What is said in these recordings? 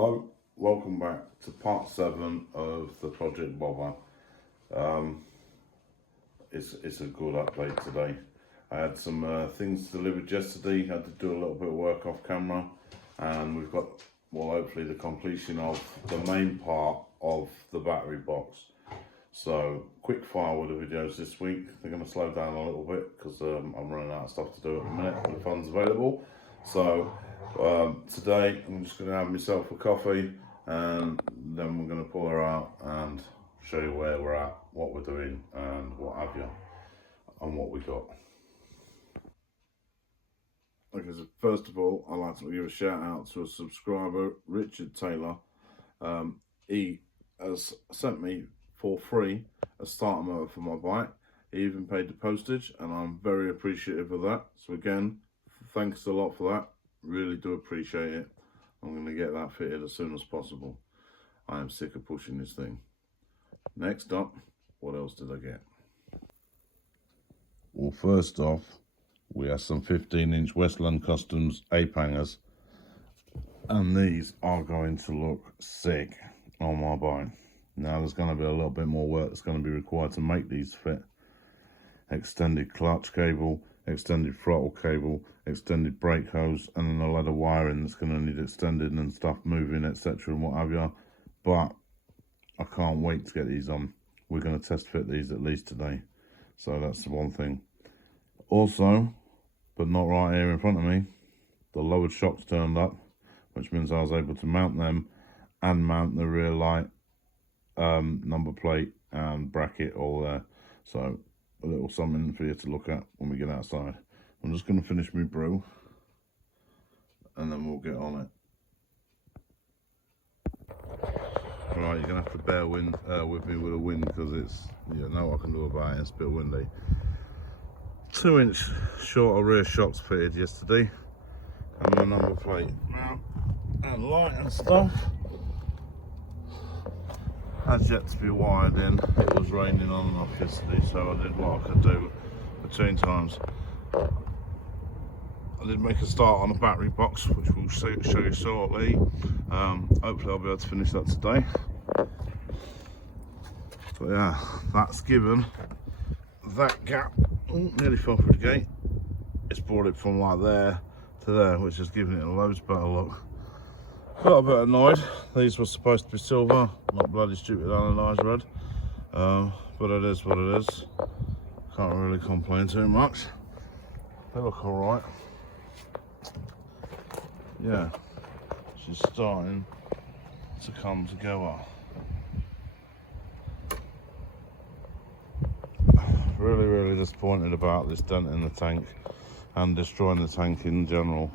Hello, welcome back to part 7 of the Project Bobber. It's a good update today. I had some things delivered yesterday, had to do a little bit of work off camera, and we've got, well, hopefully the completion of the main part of the battery box. So, quick fire with the videos this week. They're going to slow down a little bit because I'm running out of stuff to do at the minute when the funds available. So, today I'm just going to have myself a coffee and then we're going to pull her out and show you where we're at, what we're doing and what have you, and what we got. Okay, so first of all, I'd like to give a shout out to a subscriber, Richard Taylor. He has sent me for free a starter motor for my bike. He even paid the postage and I'm very appreciative of that. So again, thanks a lot for that. Really do appreciate it. I'm going to get that fitted as soon as possible. I am sick of pushing this thing. Next up, what else did I get? Well, first off, we have some 15-inch Westland Customs ape hangers, and these are going to look sick on my bike. Now there's going to be a little bit more work that's going to be required to make these fit. Extended clutch cable, extended throttle cable, extended brake hose, and then a lot of wiring that's going to need extended and stuff moving, etc. and what have you. But I can't wait to get these on. We're going to test fit these at least today. So that's the one thing. Also, but not right here in front of me, the lowered shocks turned up, which means I was able to mount them and mount the rear light, number plate and bracket all there. So a little something for you to look at when we get outside. I'm just going to finish my brew and then we'll get on it. Right, you're going to have to bear with me with the wind because it's, you know what I can do about it, it's a bit windy. 2-inch shorter rear shocks fitted yesterday, and the number plate mount and light and stuff has yet to be wired in. It was raining on and off yesterday, so I did what I could do between times. I did make a start on a battery box, which we'll show you shortly. Hopefully I'll be able to finish that today. But yeah, that's given that gap. Oh, nearly fell through the gate. It's brought it from like there to there, which has given it a loads better look. Got a bit annoyed. These were supposed to be silver, not bloody stupid anodised red. But it is what it is. Can't really complain too much. They look alright. Yeah, she's starting to come together. Really disappointed about this dent in the tank and destroying the tank in general.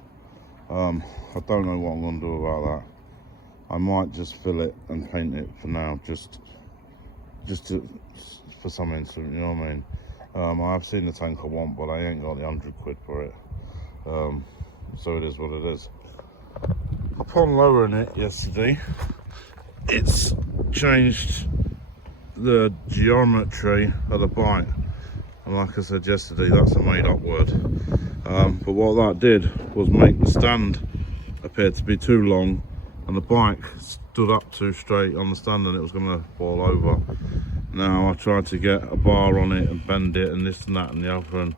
I don't know what I'm going to do about that. I might just fill it and paint it for now, just for some instance, you know what I mean. I have seen the tank I want, but I ain't got the 100 quid for it. So it is what it is. Upon lowering it yesterday, it's changed the geometry of the bike. And like I said yesterday, that's a made up word. But what that did was make the stand appear to be too long and the bike stood up too straight on the stand and it was going to fall over. Now I tried to get a bar on it and bend it and this and that and the other, and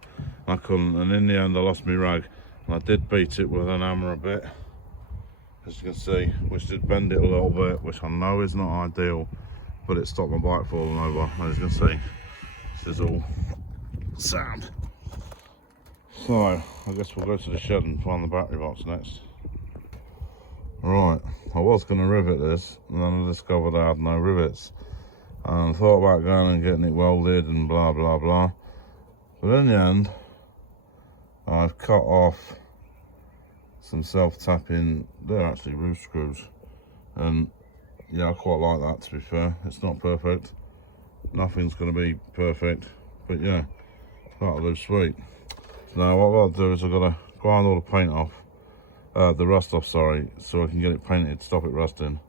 I couldn't, and in the end I lost my rag. And I did beat it with an hammer a bit, as you can see, which did bend it a little bit, which I know is not ideal, but it stopped my bike falling over. As you can see, this is all sound. So I guess we'll go to the shed and find the battery box next. Right, I was going to rivet this and then I discovered I had no rivets and thought about going and getting it welded and blah blah blah, but in the end I've cut off some self-tapping, they're actually roof screws, and yeah, I quite like that, to be fair. It's not perfect, nothing's going to be perfect, but yeah, that'll do sweet. Now what I'll do is I've got to grind all the paint off, the rust off, sorry, so I can get it painted, stop it rusting.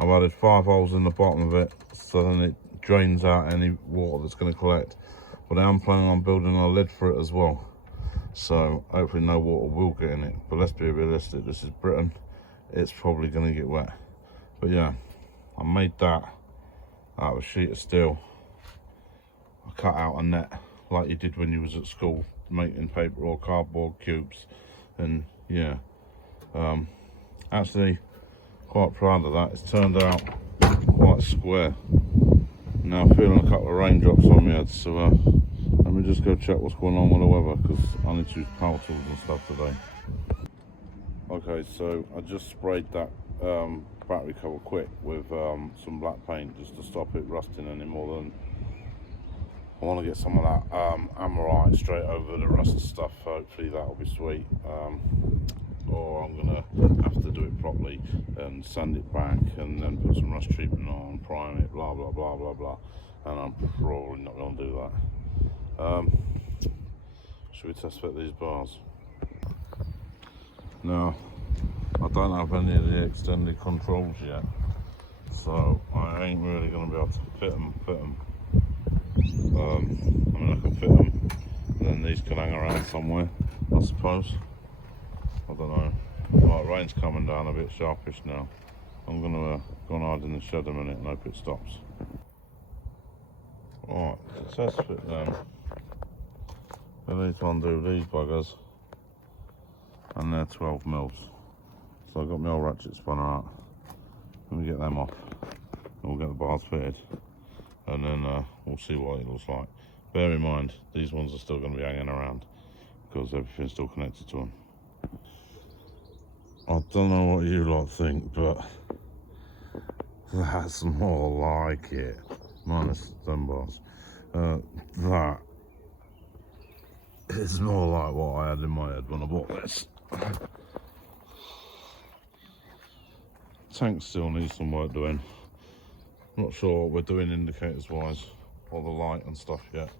I've added 5 holes in the bottom of it, so then it drains out any water that's going to collect. But I am planning on building a lid for it as well, so hopefully no water will get in it. But let's be realistic, this is Britain, it's probably going to get wet. But yeah, I made that out of a sheet of steel. I cut out a net like you did when you was at school, making paper or cardboard cubes. And yeah, actually quite proud of that. It's turned out quite square. Now I'm feeling a couple of raindrops on my head, so let me just go check what's going on with the weather, because I need to use power tools and stuff today. Okay, so I just sprayed that battery cover quick with some black paint just to stop it rusting any more. Than I want to get some of that Amorite straight over the rust stuff. Hopefully that'll be sweet. Or I'm gonna have to do it properly and sand it back and then put some rust treatment on, prime it, blah blah blah blah blah. And I'm probably not gonna do that. Should we test fit these bars? No, I don't have any of the extended controls yet, so I ain't really gonna be able to fit them. I mean, I can fit them, and then these can hang around somewhere, I suppose. I don't know. Right, rain's coming down a bit sharpish now. I'm gonna go and hide in the shed a minute and hope it stops. Right, test fit then. I need to undo these buggers, and they're 12 mils. So I've got my old ratchet spanner out. Let me get them off, and we'll get the bars fitted, and then we'll see what it looks like. Bear in mind, these ones are still going to be hanging around because everything's still connected to them. I don't know what you lot think, but that's more like it. Minus them bars. That is more like what I had in my head when I bought this. Tank still needs some work doing. I'm not sure what we're doing indicators wise, or the light and stuff yet.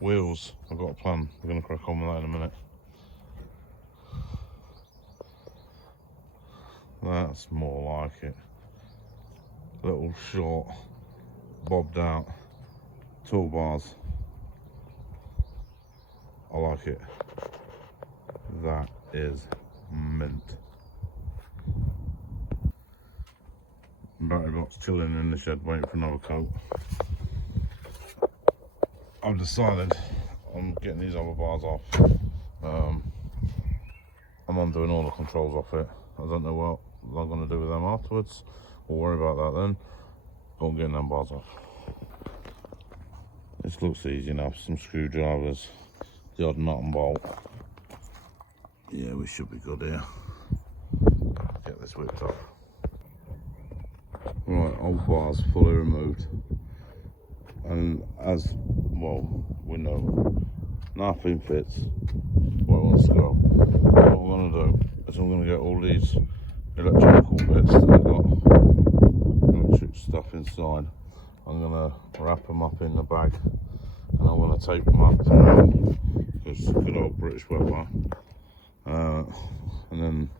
Wheels, I've got a plan. We're going to crack on with that in a minute. That's more like it. Little short, bobbed out toolbars. I like it. That is mint. Battery box chilling in the shed waiting for another coat. I've decided I'm getting these other bars off. I'm undoing all the controls off it. I don't know what I'm going to do with them afterwards. We'll worry about that then. But I'm getting them bars off. This looks easy enough. Some screwdrivers, the odd nut and bolt. Yeah, we should be good here. Get this whipped off. Right, old bars fully removed. And as well, we know nothing fits where it wants to go. What I'm going to do is I'm going to get all these electrical bits that I've got, electric stuff inside. I'm going to wrap them up in the bag and I'm going to tape them up because good old British weather. And then,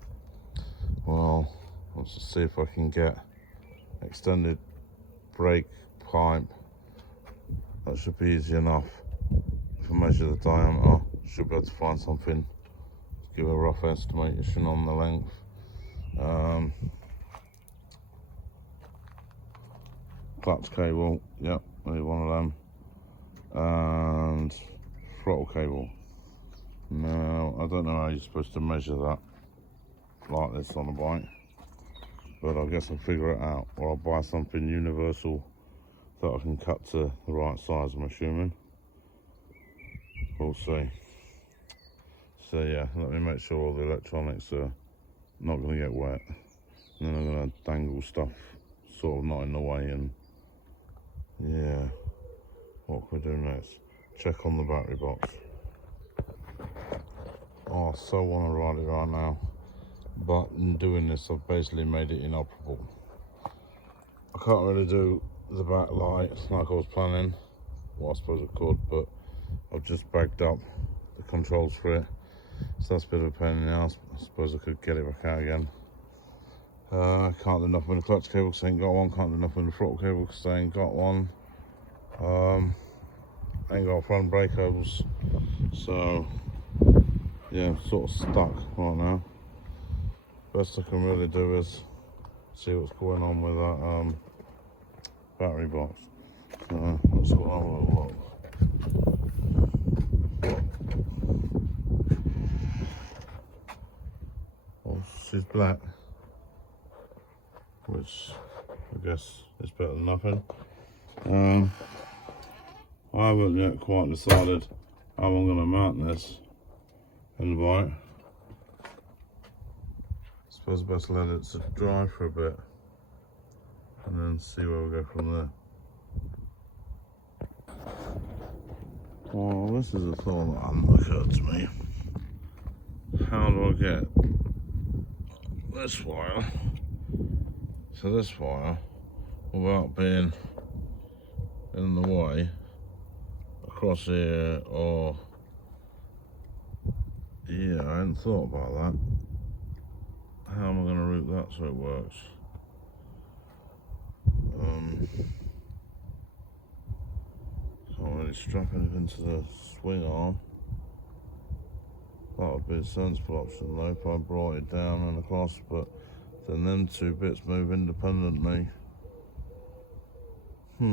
well, let's just see if I can get extended brake pipe. That should be easy enough. If I measure the diameter, should be able to find something to give a rough estimation on the length. Clutch cable, yep, I need one of them. And throttle cable. Now, I don't know how you're supposed to measure that like this on a bike, but I guess I'll figure it out, or I'll buy something universal that I can cut to the right size, I'm assuming. We'll see. So yeah, let me make sure all the electronics are not going to get wet. And then I'm going to dangle stuff sort of not in the way, and yeah, what can we do next? Check on the battery box. Oh, I so want to ride it right now, but in doing this I've basically made it inoperable. I can't really do the back light like I was planning. Well, I suppose I could, but I've just bagged up the controls for it, so that's a bit of a pain in the ass. I suppose I could get it back out again. I can't do nothing with the clutch cable because I ain't got one. Can't do nothing with the throttle cable because I ain't got one. I ain't got front brake hose, so yeah, I'm sort of stuck right now. Best I can really do is see what's going on with that battery box. Let's go have a look. Well, she's black, which I guess is better than nothing. I haven't yet quite decided how I'm going to mount this in the bike. I suppose best let it dry for a bit and then see where we go from there. Well, this is a thought that hadn't occurred to me. How do I get this wire to this wire without being in the way across here? Or yeah, I hadn't thought about that. How am I going to route that so it works? Can't really strap anything to the swing arm. That would be a sensible option though, if I brought it down and across, but then them two bits move independently. I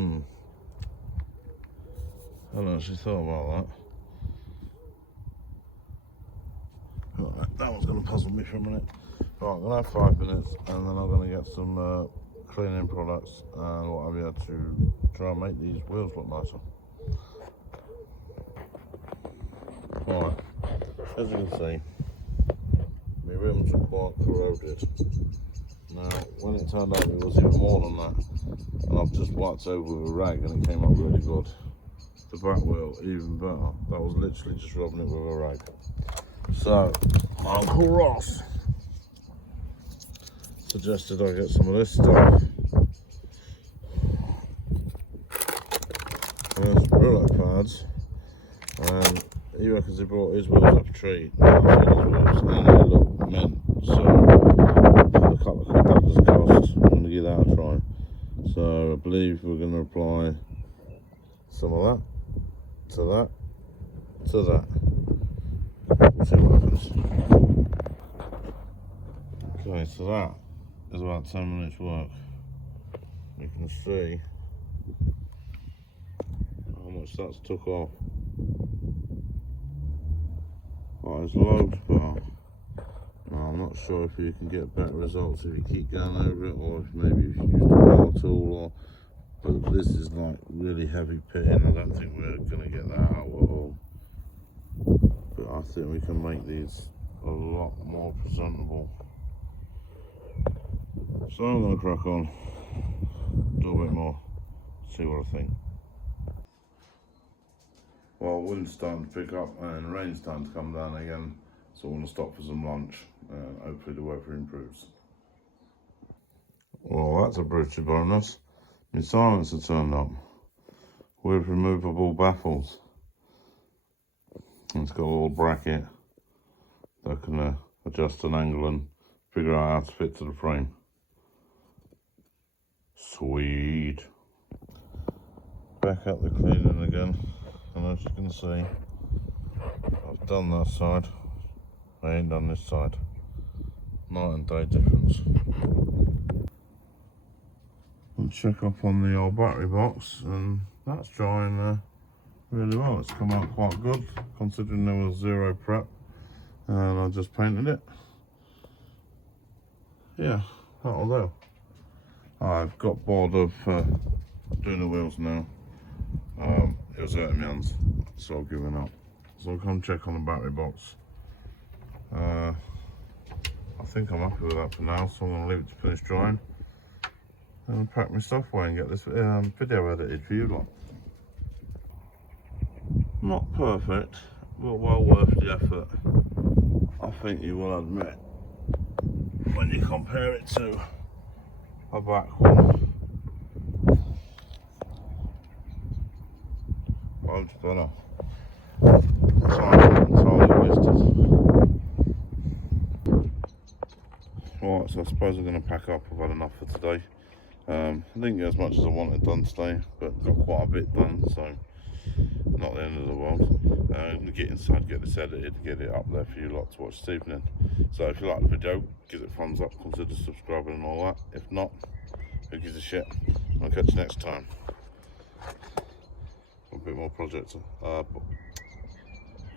hadn't actually thought about that. Right, that one's going to puzzle me for a minute. Right, I'm going to have 5 minutes and then I'm going to get some cleaning products and what have you to try and make these wheels look nicer. Right, as you can see, my rims are quite corroded. Now, when it turned out it was even more than that, and I've just wiped over with a rag and it came up really good. The back wheel, even better. That was literally just rubbing it with a rag. So, Uncle Ross suggested I get some of this stuff. There's Brillo pads, and he reckons he brought his wheels up a treat. And they look mint. So, a couple of quid that does cost. I'm going to give that a try. So, I believe we're going to apply some of that to that to that. We'll see what happens. Okay, so that is about 10 minutes work. You can see how much that's took off. Oh, it's loads better. Now, I'm not sure if you can get better results if you keep going over it, or if maybe if you use the power tool, or but this is like really heavy pitting. I don't think we're going to get that out at all. But I think we can make these a lot more presentable. So I'm going to crack on, do a bit more, see what I think. Well, wind's starting to pick up and rain's starting to come down again, so I want to stop for some lunch and hopefully the weather improves. Well, that's a British bonus. My silencer turned up with removable baffles. It's got a little bracket that can adjust an angle and figure out how to fit to the frame. Sweet. Back up the cleaning again, and as you can see, I've done that side, I ain't done this side. Night and day difference. I'll check up on the old battery box, and that's drying really well. It's come out quite good considering there was zero prep and I just painted it. Yeah, that'll do. I've got bored of doing the wheels now. It was hurting my hands, so I've given up. So I'll come check on the battery box. I think I'm happy with that for now, so I'm going to leave it to finish drying and pack my stuff away and get this video edited for you lot. Not perfect, but well worth the effort, I think you will admit, when you compare it to a back one. Loads better. Entirely wasted. Right, so I suppose I'm going to pack up. I've had enough for today. I didn't get as much as I wanted done today, but got quite a bit done, so Not the end of the world. I'm going to get inside, get this edited, get it up there for you lot to watch this evening. So if you like the video, give it a thumbs up, consider subscribing and all that. If not, who gives a shit? I'll catch you next time. A bit more project,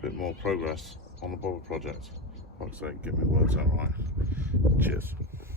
bit more progress on the Bobber project. Like I say, get me words out right. Cheers.